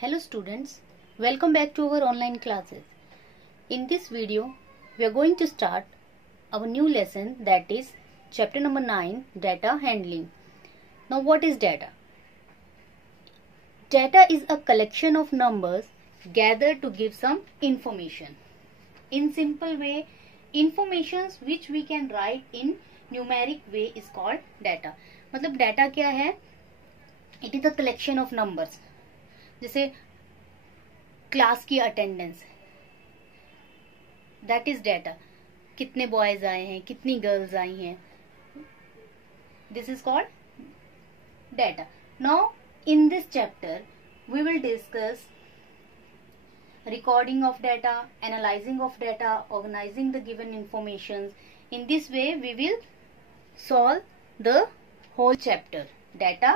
Hello students, welcome back to our online classes. In this video, we are going to start our new lesson, that is chapter number 9, data handling. Now what is data? Data is a collection of numbers gathered to give some information. In simple way, informations which we can write in numeric way is called data. मतलब data क्या है? It is a collection of numbers. जैसे class की attendance, that is data. कितने boys आए हैं, कितनी girls आई हैं, this is called data. Now in this chapter we will discuss recording of data, analyzing of data, organizing the given informations. In this way we will solve the whole chapter. Data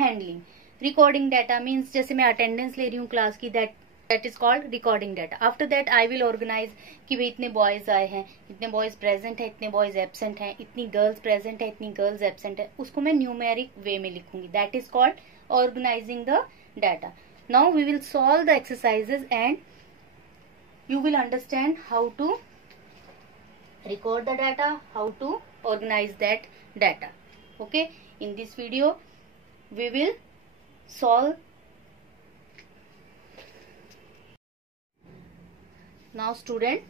handling. Recording data means जैसे मैं attendance ले रही हूँ class की, that is called recording data. After that I will organize कि भाई इतने boys आए हैं, इतने बॉयज प्रेजेंट है, इतने बॉयज एब्सेंट हैं, इतनी गर्ल्स प्रेजेंट है, इतनी गर्ल्स एब्सेंट है, उसको मैं न्यूमेरिक वे में लिखूंगी. That is called organising the data. Now we will solve the exercises and you will understand how to record the data, how to organize that data. Okay, in this video we will solve. Now student,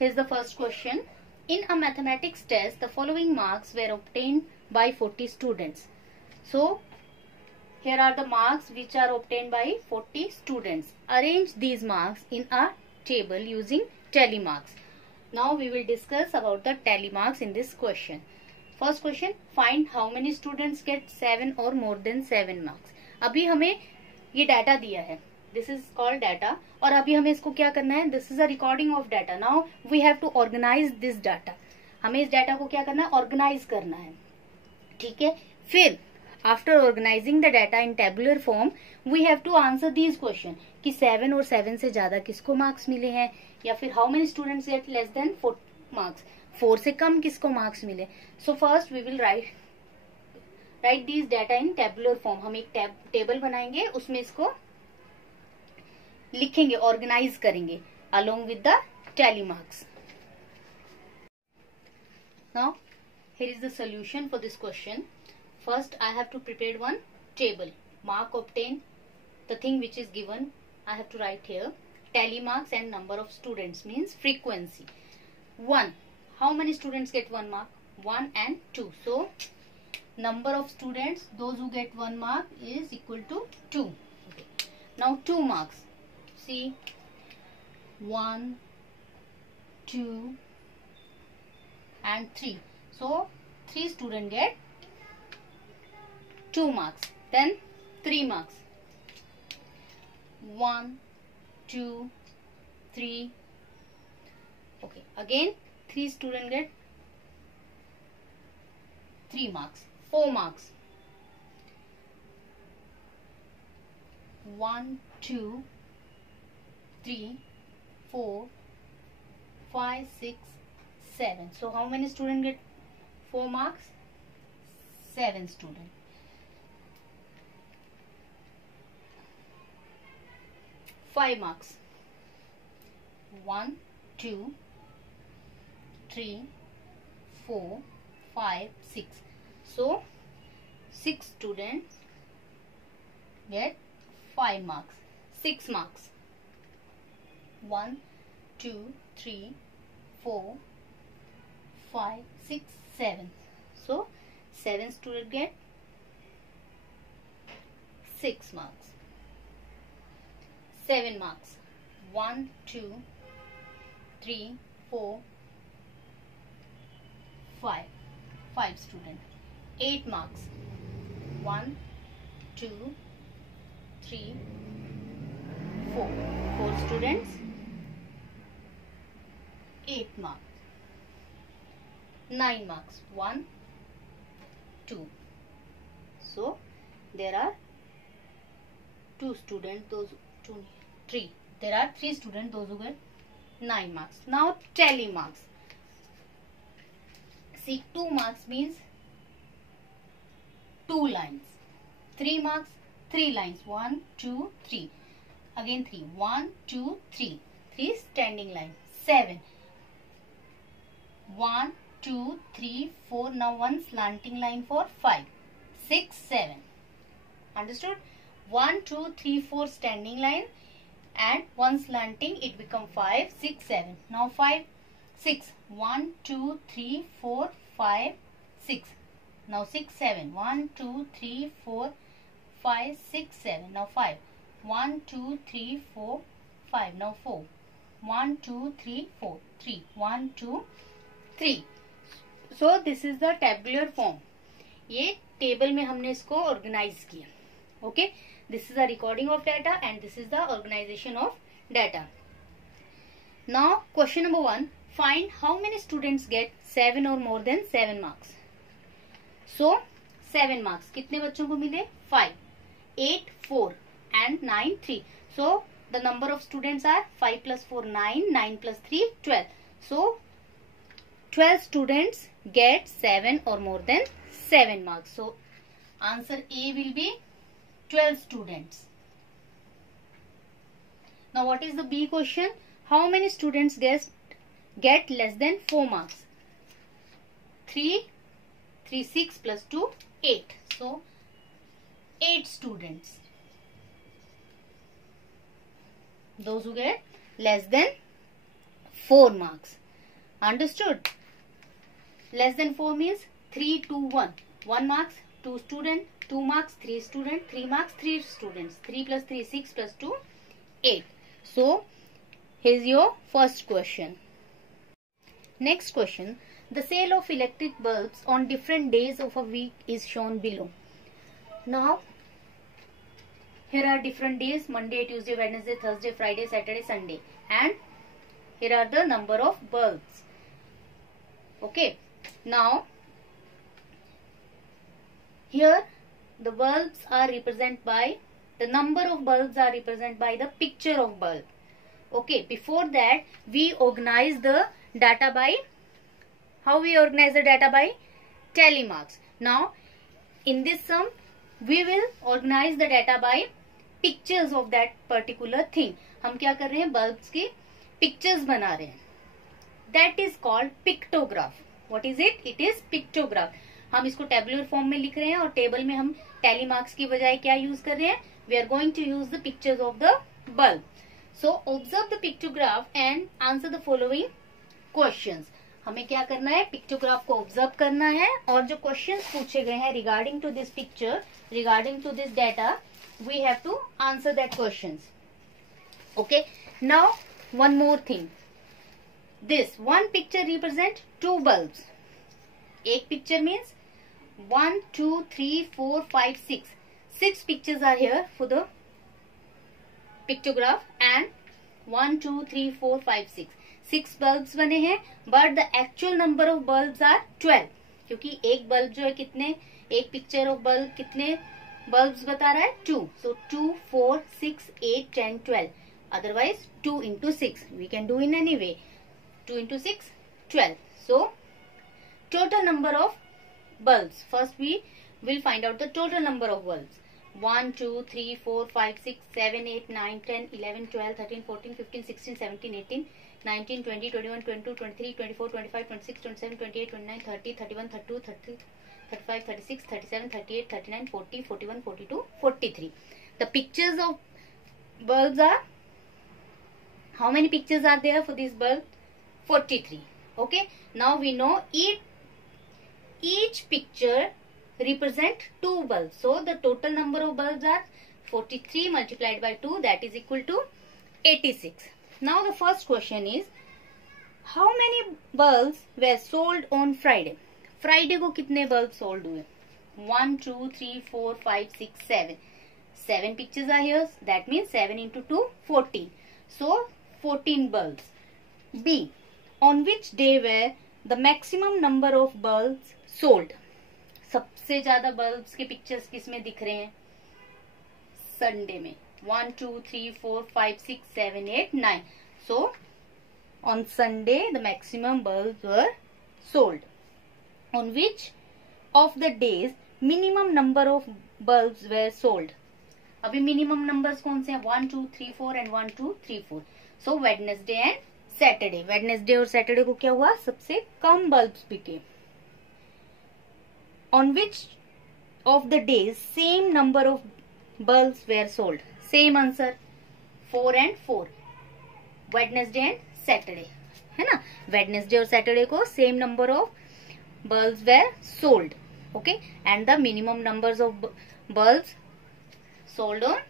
here's the first question. In a mathematics test, the following marks were obtained by 40 students. So here are the marks which are obtained by 40 students. Arrange these marks in a table using tally marks. Now we will discuss about the tally marks in this question. First question, find how many students get 7 or more than 7 marks. अभी हमें ये data दिया है, this is called data, और अभी हमें इसको क्या करना है, this is a recording of data. Now we have to organize this data. हमें इस डाटा को क्या करना है, ऑर्गेनाइज करना है. ठीक है, फिर after organizing the data in tabular form we have to answer these question कि 7 और 7 से ज्यादा किसको मार्क्स मिले हैं, या फिर how many students get less than 4 marks, 4 से कम किसको मार्क्स मिले. So first we will write these data in tabular form. हम एक टेबल बनाएंगे, उसमें इसको लिखेंगे, ऑर्गेनाइज करेंगे along with the tally marks. Now here is the solution for this question. First I have to prepare one table. Mark obtained, the thing which is given I have to write here. Tally marks and number of students means frequency. 1, how many students get 1 mark? 1 and 2. So number of students, those who get 1 mark is equal to 2. Okay. Now 2 marks. See, 1, 2 and 3. So 3 students get 2 marks. Then 3 marks. 1, 2, 3. Okay. Again 3 students get 3 marks. 4 marks. 1, 2, 3, 4, 5, 6, 7. So how many students get 4 marks? 7 students. 5 marks. 1, 2, 3, 4, 5, 6. So 6 students get 5 marks. 6 marks. 1, 2, 3, 4, 5, 6, 7. So 7 students get 6 marks. 7 marks. 1, 2, 3, 4, 5. 5 students. 8 marks. 1, 2, 3, 4. 4 students. 8 marks. 9 marks. 1, 2. So there are 2 students, those 2, 3. There are 3 students, those who get 9 marks. Now tally marks. See, 2 marks means 2 lines. 3 marks, 3 lines. 1, 2, 3. again 3, 1 2 3, 3 standing line, 7, 1 2 3 4, now 1 slanting line for 5, 6 7. Understood? 1 2 3 4 standing line and 1 slanting, it become 5 6 7. Now 5 6, 1 2 3 4 5 6. Now 6 7, 1 2 3 4 5 6 7. Now 5, 1 2 3 4 5. Now 4, 1 2 3 4 3, 1 2 3. So this is the tabular form. ये table में हमने इसको organise किया. Okay, this is the recording of data and this is the organisation of data. Now question number 1, find how many students get 7 और more than 7 marks. So 7 marks कितने बच्चों को मिले? 5, 8 4 and 9 3. So the number of students are 5 plus 4 9, 9 plus 3 12. So 12 students get 7 or more than 7 marks. So answer A will be 12 students. Now what is the B question? How many students get less than 4 marks? 3 6 plus 2 8. So 8 students. Those who get less than 4 marks. Understood? Less than 4 means 3 2 1. 1 marks 2 student, 2 marks 3 student, 3 marks 3 students. 3 plus 3 6 plus 2 8. So here's your first question. Next question. The sale of electric bulbs on different days of a week is shown below. Now here are different days: Monday, Tuesday, Wednesday, Thursday, Friday, Saturday, Sunday, and here are the number of bulbs. Okay, now here the bulbs are represented by, the number of bulbs are represented by the picture of bulb. Okay, before that we organize the data by, how we organize the data? By tally marks. Now in this sum we will organize the data by pictures of that particular thing. हम क्या कर रहे हैं? bulbs की pictures बना रहे हैं. That is called pictograph. What is it? It is pictograph. हम इसको टेबुलर फॉर्म में लिख रहे हैं और टेबल में हम टैली मार्क्स की बजाय क्या यूज कर रहे हैं? We are going to use the pictures of the bulb. So observe the pictograph and answer the following questions. हमें क्या करना है? पिक्टोग्राफ को ऑब्जर्व करना है और जो क्वेश्चंस पूछे गए हैं regarding to this picture, regarding to this data, we have to answer that questions. Okay, now one more thing. This one picture represent 2 bulbs. एक picture means 1 2 3 4 5 6. 6 pictures are here for the pictograph and 1 2 3 4 5 6. 6 bulbs बने हैं, but the actual number of bulbs are 12. क्योंकि एक bulb जो है कितने, एक picture of bulb कितने bulbs बता रहा है? 2. So 2 4 6 8 10 12. Otherwise 2 into 6 we can do in any way. 2 into 6 12. So total number of bulbs. First we will find out the total number of bulbs. 1 2 3 4 5 6 7 8 9 10 11 12 13 14 15 16 17 18 19 20 21 22 23 24 25 26 27 28 29 30 31 32 33 35 36 37 38 39 40 41 42 43. The pictures of bulbs are, how many pictures are there for this bulb? 43. Okay, now we know each picture represent 2 bulbs. So the total number of bulbs are 43 multiplied by 2, that is equal to 86. Now the first question is, how many bulbs were sold on Friday? Friday को कितने bulbs sold हुए? 1 2 3 4 5 6 7. 7 pictures are here, that means 7 into 2 14. So 14 bulbs. B, on which day were the maximum number of bulbs sold? सबसे ज्यादा bulbs के pictures किस में दिख रहे हैं? संडे में. 1 2 3 4 5 6 7 8 9. So on Sunday the maximum bulbs were sold. On which of the days minimum number of bulbs were sold? अभी मिनिमम नंबर्स कौन से हैं? 1 2 3 4 and 1 2 3 4. So Wednesday and Saturday. Wednesday और सैटरडे को क्या हुआ? सबसे कम बल्ब्स बिके. On which of the days same number of bulbs were sold? Same answer 4 and 4. Wednesday and Saturday है ना. वेडनेसडे और सैटरडे को same number of bulbs were sold. Okay. And the minimum numbers of bulbs sold on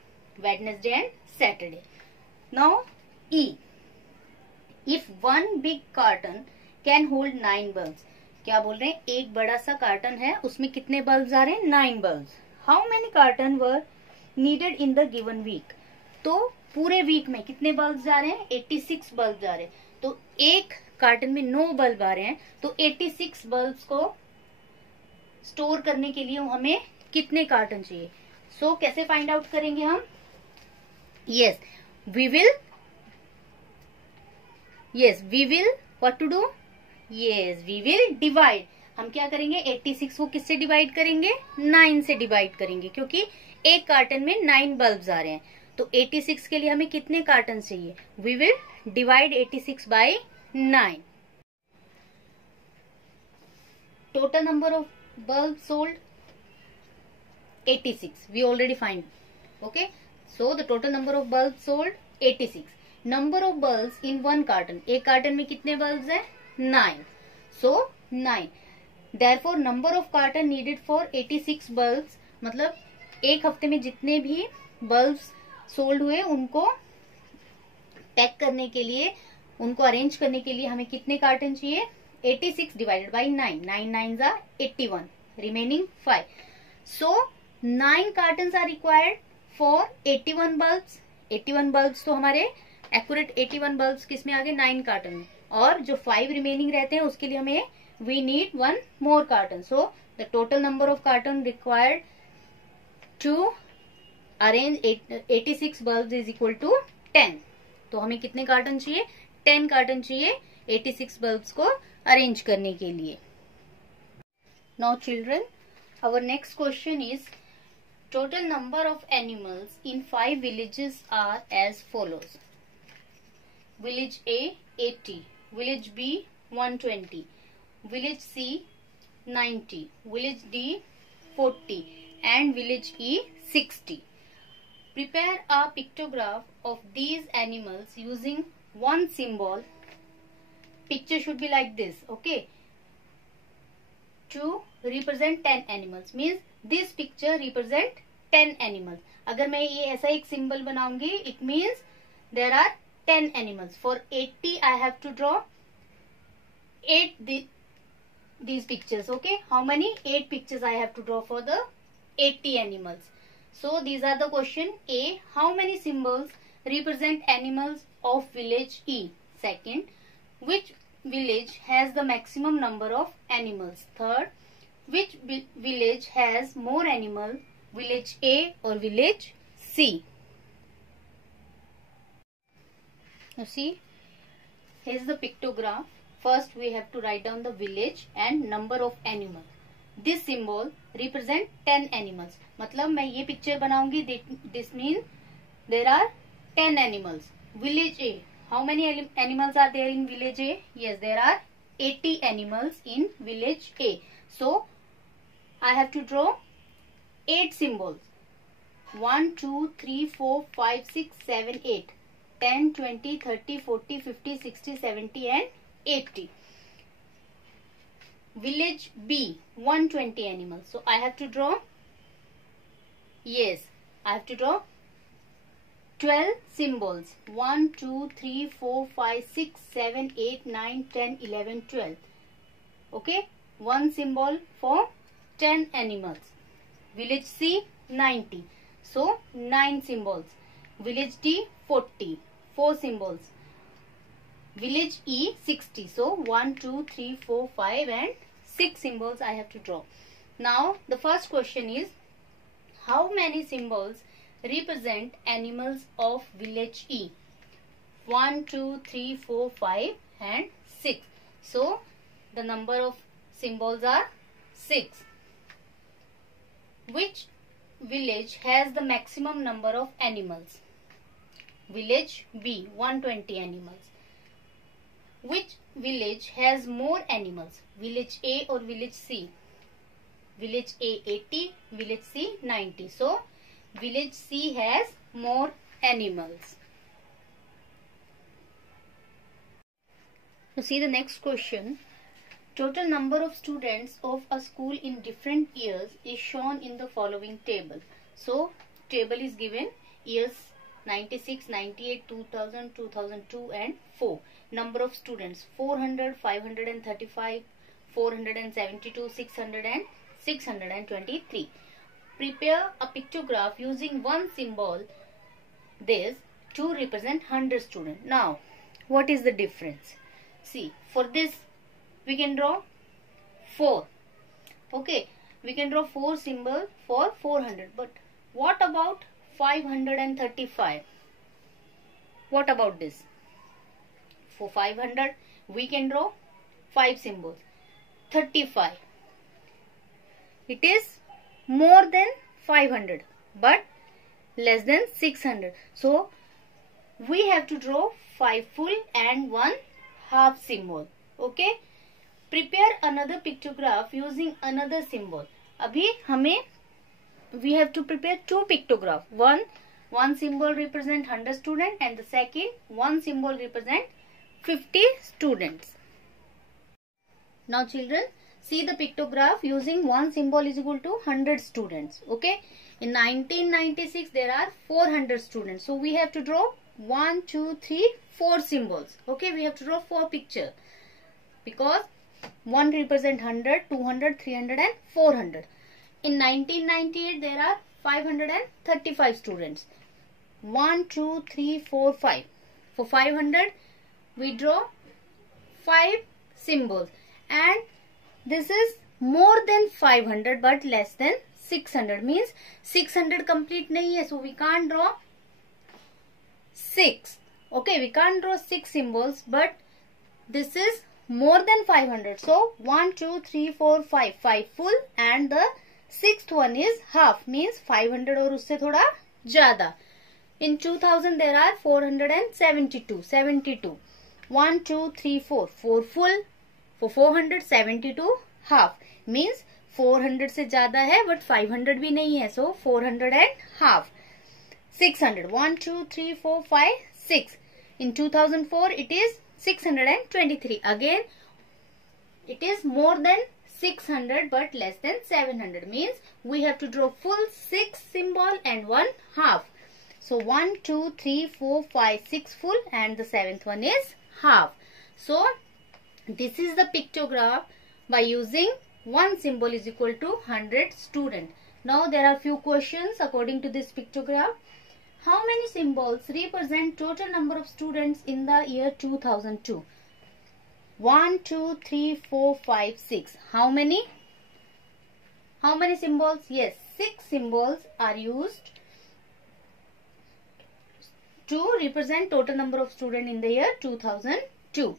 Wednesday and Saturday. Now E. If one big carton can hold 9 bulbs. क्या बोल रहे हैं? एक बड़ा सा कार्टन है, उसमें कितने बल्ब्स आ रहे हैं? 9 bulbs. How many carton were needed in the given week? तो पूरे वीक में कितने बल्ब्स आ रहे हैं? 86 बल्ब्स आ रहे हैं. तो एक कार्टन में 9 बल्ब आ रहे हैं, तो 86 बल्ब्स को स्टोर करने के लिए हमें कितने कार्टन चाहिए? सो कैसे फाइंड आउट करेंगे हम? Yes, we will what to do? Yes, we will divide. हम क्या करेंगे? 86 को किससे डिवाइड करेंगे? 9 से डिवाइड करेंगे, क्योंकि एक कार्टन में 9 बल्ब्स आ रहे हैं. तो 86 के लिए हमें कितने कार्टन चाहिए? We will divide 86 by 9. Total number of bulb sold 86. We already find. Okay. So the total number of bulb sold 86. Number of bulbs in one carton. एक कार्टन में कितने बल्ब्स हैं? 9. So 9. Therefore number of carton needed for 86 bulbs, मतलब एक हफ्ते में जितने भी बल्ब्स सोल्ड हुए उनको पैक करने के लिए, उनको अरेंज करने के लिए हमें कितने कार्टन चाहिए? 86 divided by 9. 9 9s are 81. Remaining 5. So 9 cartons are required for 81 bulbs. 81 bulbs तो हमारे एक्यूरेट 81 बल्ब्स किसमें आ गए? 9 कार्टन में. और जो 5 रिमेनिंग रहते हैं उसके लिए हमें we need 1 more carton. So the total number of carton required to arrange 86 bulbs is equal to 10. तो हमें कितने कार्टन चाहिए? 10 कार्टन चाहिए 86 बल्ब्स को अरेंज करने के लिए. Now children, our next question is total number of animals in 5 villages are as follows. Village A 80, Village B 120, Village C 90, Village D 40 and Village E 60. Prepare a pictograph of these animals using one symbol. Picture should be like this, okay? To represent 10 animals means this picture represent 10 animals. अगर मैं ये ऐसा एक symbol बनाऊंगी, it means there are 10 animals. For 80 I have to draw 8 these pictures. Okay, how many? 8 pictures I have to draw for the 80 animals. So these are the question. A, how many symbols represent animals of village E? Second, which village has the maximum number of animals? Third, which village has more animals, village A or village C? Now see, here's the pictograph. First we have to write down the village and number of animals. This symbol represent 10 animals. मतलब मैं ये picture बनाऊंगी, this means there are 10 animals. Village A, how many animals are there in village A? Yes, there are 80 animals in village A. So I have to draw 8 symbols. 1 2 3 4 5 6 7 8. 10, 20, 30, 40, 50, 60, 70 and 80. Village B, 120 animals. So I have to draw, yes, I have to draw 12 symbols. 1, 2, 3, 4, 5, 6, 7, 8, 9, 10, 11, 12. Okay, one symbol for 10 animals. Village C, 90. So 9 symbols. Village D, 40. 4 symbols. Village E 60. So 1, 2, 3, 4, 5 and 6 symbols I have to draw. Now the first question is, how many symbols represent animals of village E? 1, 2, 3, 4, 5 and 6. So the number of symbols are 6. Which village has the maximum number of animals? Village B, 120 animals. Which village has more animals? Village A or village C? Village A 80, village C 90. So, village C has more animals. Now see the next question. Total number of students of a school in different years is shown in the following table. So, table is given years 96, 98, 2000, 2002 and 4. Number of students 400, 535, 472, 600 and 623. Prepare a pictograph using one symbol this to represent 100 students. Now, what is the difference? See, for this we can draw 4. Okay, we can draw 4 symbols for 400. But what about 535? What about this? For 500 we can draw 5 symbols. 35. It is more than 500 but less than 600. So we have to draw 5 full and 1 half symbol. Okay. Prepare another pictograph using another symbol. Abhi hame we have to prepare 2 pictographs. One symbol represent 100 students and the second one symbol represent 50 students. Now children, see the pictograph using one symbol is equal to 100 students. Okay. In 1996 there are 400 students. So we have to draw 1, 2, 3, 4 symbols. Okay. We have to draw 4 pictures because 1 represent 100, 200, 300 and 400. In 1998 there are 535 students. 1, 2, 3, 4, 5. For 500 we draw 5 symbols and this is more than 500 but less than 600 means 600 complete nahi hai, so we can't draw 6. Okay, we can't draw 6 symbols but this is more than 500. So 1, 2, 3, 4, 5. 5 full and the 6th one is half means 500 और उससे थोड़ा ज़्यादा. In 2000 there are 472. 72. 1, 2, 3, 4. 4 full. For 472 half means 400 से ज़्यादा है but 500 भी नहीं है. So 400 and half. 600. 1, 2, 3, 4, 5, 6. In 2004 it is 623. Again it is more than 600 but less than 700 means we have to draw full 6 symbol and 1 half. So 1, 2, 3, 4, 5, 6 full and the 7th one is half. So this is the pictograph by using one symbol is equal to 100 student. Now there are few questions according to this pictograph. How many symbols represent total number of students in the year 2002? 1, 2, 3, 4, 5, 6. How many? How many symbols? Yes, 6 symbols are used to represent total number of students in the year 2002.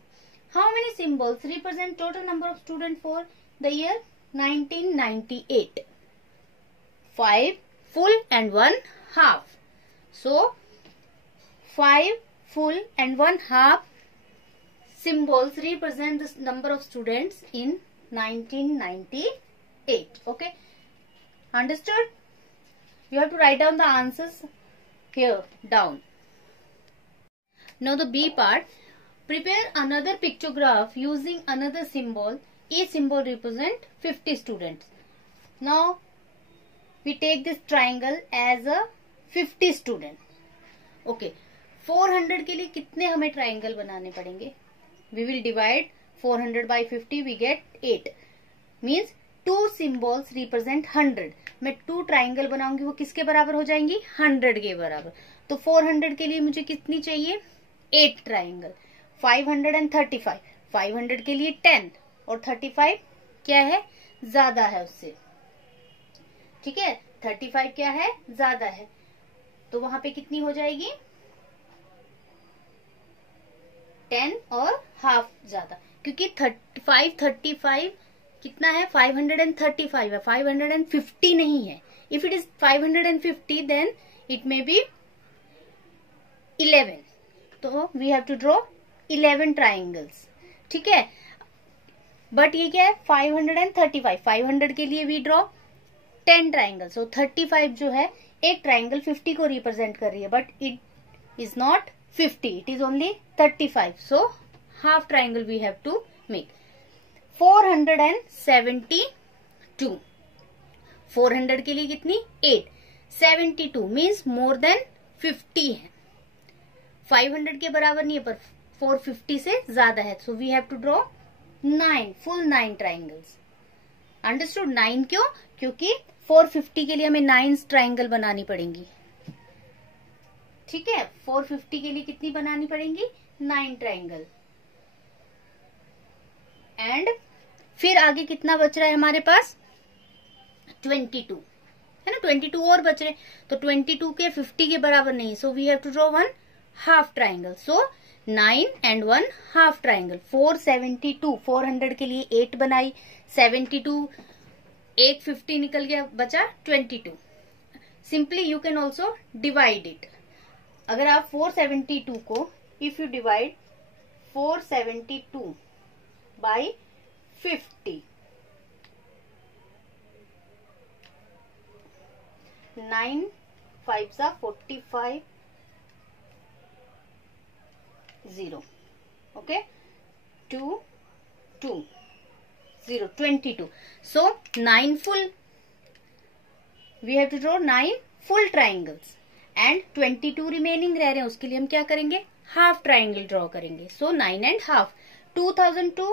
How many symbols represent total number of students for the year 1998? 5 full and 1 half. So 5 full and 1 half symbols represent the number of students in 1998. Okay, understood? You have to write down the answers here down. Now the B part. Prepare another pictograph using another symbol. Each symbol represent 50 students. Now we take this triangle as a 50 student. Okay, 400 के लिए कितने हमें triangle बनाने पड़ेंगे? We will divide 400 by 50. We get 8. Means 2 symbols represent 100. मैं 2 triangle बनाऊंगी वो किसके बराबर हो जाएंगी? 100 के बराबर. तो 400 के लिए मुझे कितनी चाहिए? 8 ट्राइंगल. 535. 500 के लिए 10 और 35 क्या है? ज्यादा है उससे. ठीक है, 35 क्या है? ज्यादा है. तो वहां पे कितनी हो जाएगी? 10 और हाफ ज्यादा, क्योंकि 535 कितना है? 535 है, 550 नहीं है. If it is 550, then it may be 11. तो we have to draw 11 triangles. ठीक है, बट ये क्या है 535. 500 के लिए we draw 10 triangles. So 35 जो है एक ट्राइंगल 50 को रिप्रेजेंट कर रही है, but it is not 50, it is only 35. So half triangle we have to make. 472. 400 के लिए कितनी 8. 72 मीन्स मोर देन 50 है. 500 के बराबर नहीं है पर 450 से ज्यादा है. So we have to draw 9 full 9 triangles. Understood. 9 क्यों? क्योंकि 450 के लिए हमें 9 ट्राइंगल बनानी पड़ेंगी. ठीक है, 450 के लिए कितनी बनानी पड़ेंगी 9 ट्राइंगल. एंड फिर आगे कितना बच रहा है हमारे पास 22 है ना. 22 और बच रहे, तो 22 के 50 के बराबर नहीं. So we have to draw 1 half triangle. So 9 and 1 half triangle. 472. 400 के लिए 8 बनाई. 72 एक 50 निकल गया, बचा 22. Simply you can also divide it. अगर आप 472 को इफ यू डिवाइड 472 बाई 50, 9 5 सा 45 0. Okay, 2 2 0 22. So 9 full, we have to draw 9 full triangles and 22 remaining रह रहे हैं, उसके लिए हम क्या करेंगे हाफ ट्राइंगल ड्रॉ करेंगे. सो 9 and half. 2000 to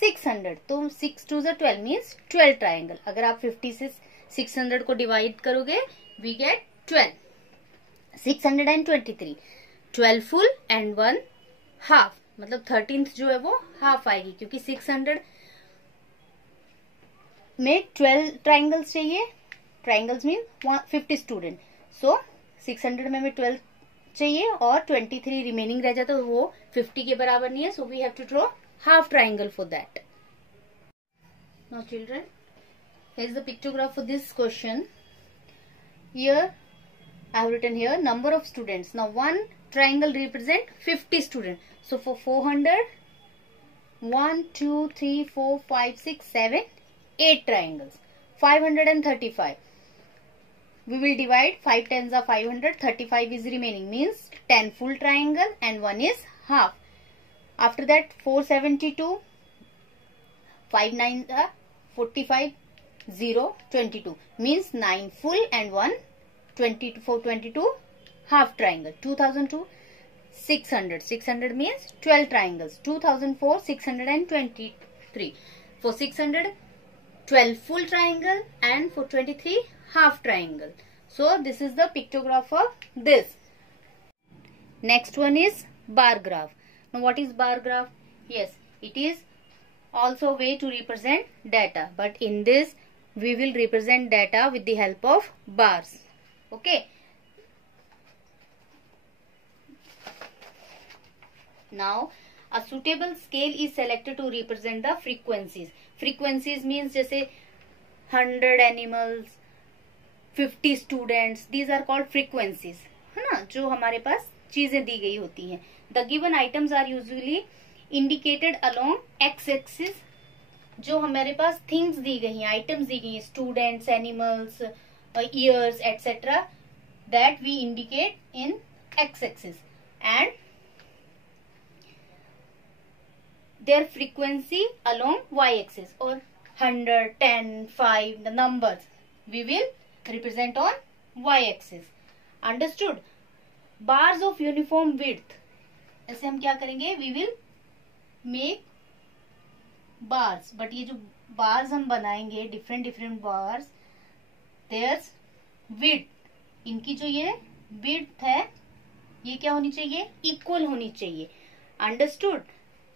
600, तो 6 2 12 मीन्स 12 ट्राइंगल. अगर आप 50 से 600 को डिवाइड करोगे we get 12. 623. 12 full and 1 half, मतलब 13th जो है वो हाफ आएगी, क्योंकि 600 में 12 ट्राइंगल्स चाहिए. Triangles mean 50 student. सो 600 में हमें 12 चाहिए और 23 रिमेनिंग रह जाता है, तो वो 50 के बराबर नहीं है. So we have to draw half triangle for that. Now children, here is the pictograph for this question. Here I have written here number of students. Now one triangle represent 50 students. So for 400, 1 2 3 4 5 6 7 8 triangles. 535. We will divide 5 tens are 500. 35 is remaining, means 10 full triangle and 1 is half. After that 472, 5 9 45 0 22 means 9 full and 1 22 half triangle. 2000 to 600. 600 means 12 triangles. 2004 623. For 600 12 full triangle and for 23 half triangle. So this is the pictograph for this. Next one is bar graph. Now what is bar graph? Yes, it is also a way to represent data, but in this we will represent data with the help of bars. Okay. Now a suitable scale is selected to represent the frequencies. Frequencies means जैसे 100 animals, 50 students, these are called frequencies, है ना, जो हमारे पास चीजें दी गई होती हैं. The given items are usually indicated along x-axis. जो हमारे पास थिंग्स दी गई हैं, आइटम्स दी गई हैं, students, animals, years etcetera, that we indicate in x-axis and their frequency along y-axis. or 100, 10, 5, the numbers we will represent on y-axis. Understood? Bars of uniform width. ऐसे हम क्या करेंगे, we will make bars, but ये जो bars हम बनाएंगे different bars, theirs width, इनकी जो ये विड्थ है ये क्या होनी चाहिए, इक्वल होनी चाहिए. अंडरस्टूड?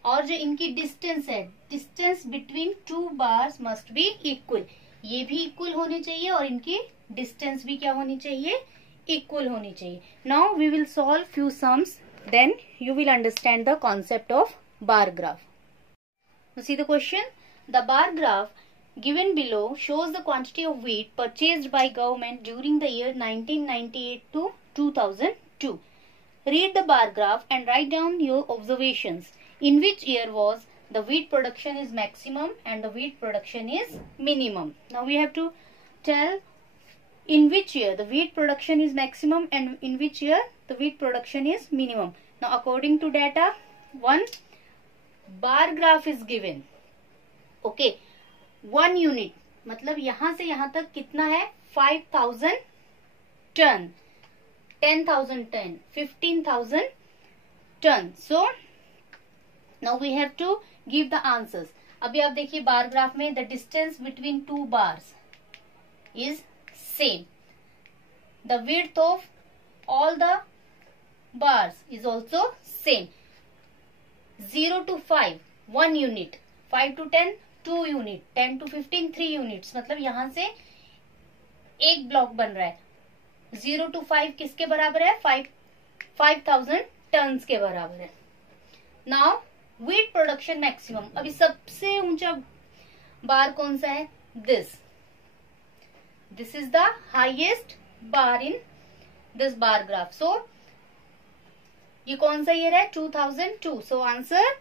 और जो इनकी डिस्टेंस है, distance between two bars must be equal, ये भी इक्वल होने चाहिए और इनकी डिस्टेंस भी क्या होनी चाहिए, इक्वल होनी चाहिए. Now we will solve few sums, then you will understand the concept of bar graph. Now see the question. The bar graph given below shows the quantity of wheat purchased by government during the year 1998 to 2002. Read the bar graph and write down your observations. In which year was the wheat production is maximum and the wheat production is minimum? Now we have to tell in which year the wheat production is maximum and in which year the wheat production is minimum. Now according to data, one bar graph is given. Okay, 1 unit मतलब यहां से यहां तक कितना है 5,000 ton, 10,000 ton, 15,000 ton. So now we have to give the answers. अभी आप देखिए बार ग्राफ में the distance between two bars is same. The width of all the bars is also same. 0 to 5 1 unit, 5 to 10 2 unit, 10 to 15 3 units. मतलब यहां से एक block बन रहा है. 0 to 5 किसके बराबर है 5,000 टन के बराबर है. Now wheat production maximum. अभी सबसे ऊंचा बार कौन सा है? This is the highest bar in this bar graph. So ये कौन सा ईयर है 2002. So answer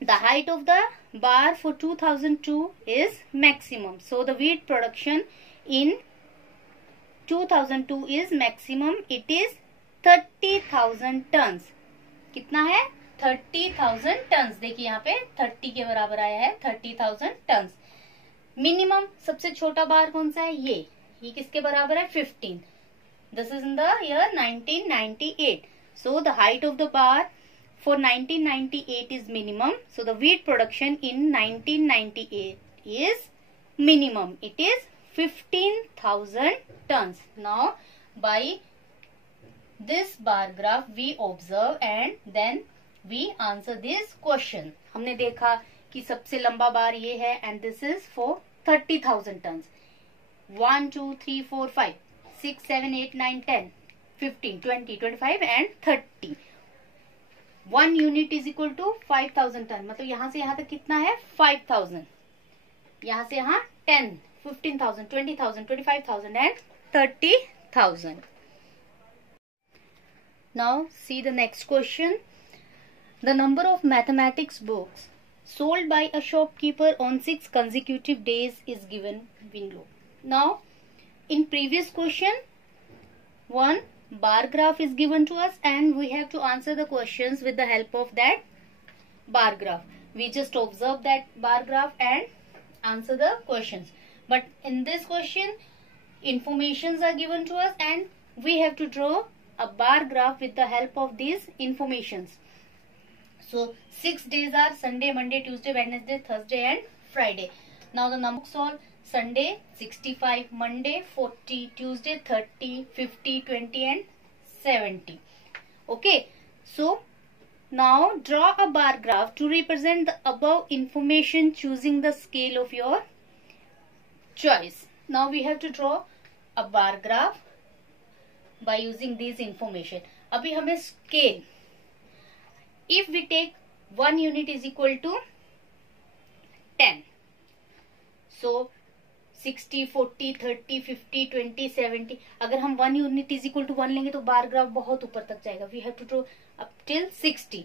the height of the bar for 2002 is maximum. So the wheat production in 2002 is maximum. It is 30,000 tons. कितना है 30,000 tons. देखिए यहाँ पे 30 के बराबर आया है 30,000 tons. मिनिमम सबसे छोटा बार कौन सा है? ये किसके बराबर है 15. This is in the year 1998. So the height of the bar for 1998 is minimum. So the wheat production in 1998 is minimum. It is 15,000 tons. Now by this bar graph we observe and then we answer this question. हमने देखा कि सबसे लंबा बार ये है and this is for 30,000 tons. 1 2 3 4 5 6 7 8 9 10 15 20 25 and 30. 1 unit is equal to 5,000 ton. मतलब यहां से यहां तक कितना है 5,000. यहां से यहां 10 15,000 20,000 25,000 and 30,000. Now see the next question. The number of mathematics books sold by a shopkeeper on 6 consecutive days is given below. Now in previous question one bar graph is given to us and we have to answer the questions with the help of that bar graph. We just observe that bar graph and answer the questions. But in this question informations are given to us and we have to draw a bar graph with the help of these informations. So 6 days are Sunday, Monday, Tuesday, Wednesday, Thursday and Friday. Now the numbers are Sunday 65, Monday 40, Tuesday 30, 50, 20 and 70. Okay. So now draw a bar graph to represent the above information choosing the scale of your choice. Now we have to draw a bar graph by using these information. अभी हमें scale. If we take 1 unit is equal to 10. So 60, 40, 30, 50, 20, 70. अगर हम 1 unit is equal to 1 लेंगे तो bar graph बहुत ऊपर तक जाएगा. We have to draw up till 60.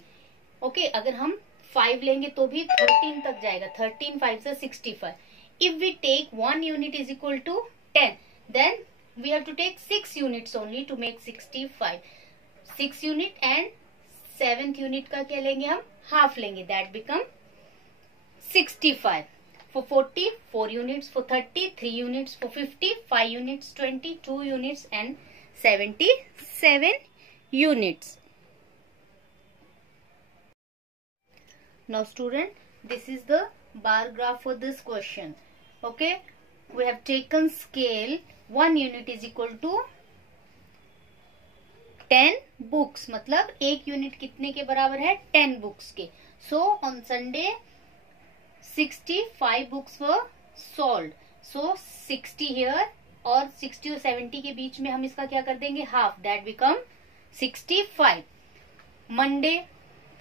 Okay, अगर हम 5 लेंगे तो भी 13 तक जाएगा. 13 5 से 65. If we take 1 unit is equal to 10 then we have to take 6 units only to make 65. 6 unit and 7th unit का क्या लेंगे हम? हाफ लेंगे. That become 65. For 40, 4 units. For 30, 3 units. For 50, 5 units. 20, 2 units. And 77 units. Now student, this is the bar graph for this question. Okay. We have taken scale. 1 unit is equal to 10 books. मतलब 1 unit कितने के बराबर है? 10 books के. So on Sunday 65 books were sold. So 60 here और 60 और 70 के बीच में हम इसका क्या कर देंगे? Half. That become 65. Monday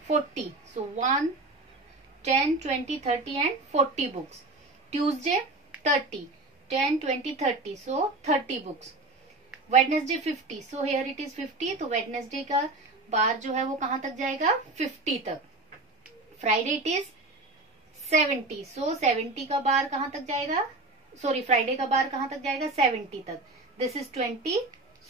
40. So 1, 10, 20, 30 and 40 books. Tuesday 30, 10, 20, 30, so 30 books. Wednesday 50, so here it is 50, तो Wednesday का बार जो है वो कहाँ तक जाएगा, 50 तक. Friday it is 70, so 70 का बार कहाँ तक जाएगा, सॉरी फ्राइडे का बार कहाँ तक जाएगा, 70 तक. दिस इज 20,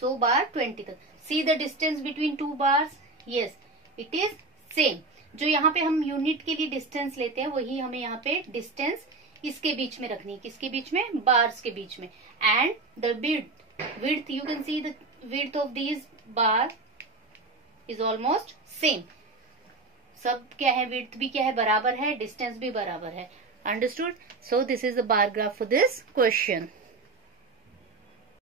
so बार 20 तक. See the distance between two bars, yes it is same. जो यहाँ पे हम यूनिट के लिए डिस्टेंस लेते हैं वही हमें यहाँ पे डिस्टेंस इसके बीच में रखनी है. किसके बीच में, बार्स के बीच में. And the width you can see the width of these bar is almost same. सब क्या है, width भी क्या है, बराबर है, डिस्टेंस भी बराबर है. Understood? So this is the bar graph for this question.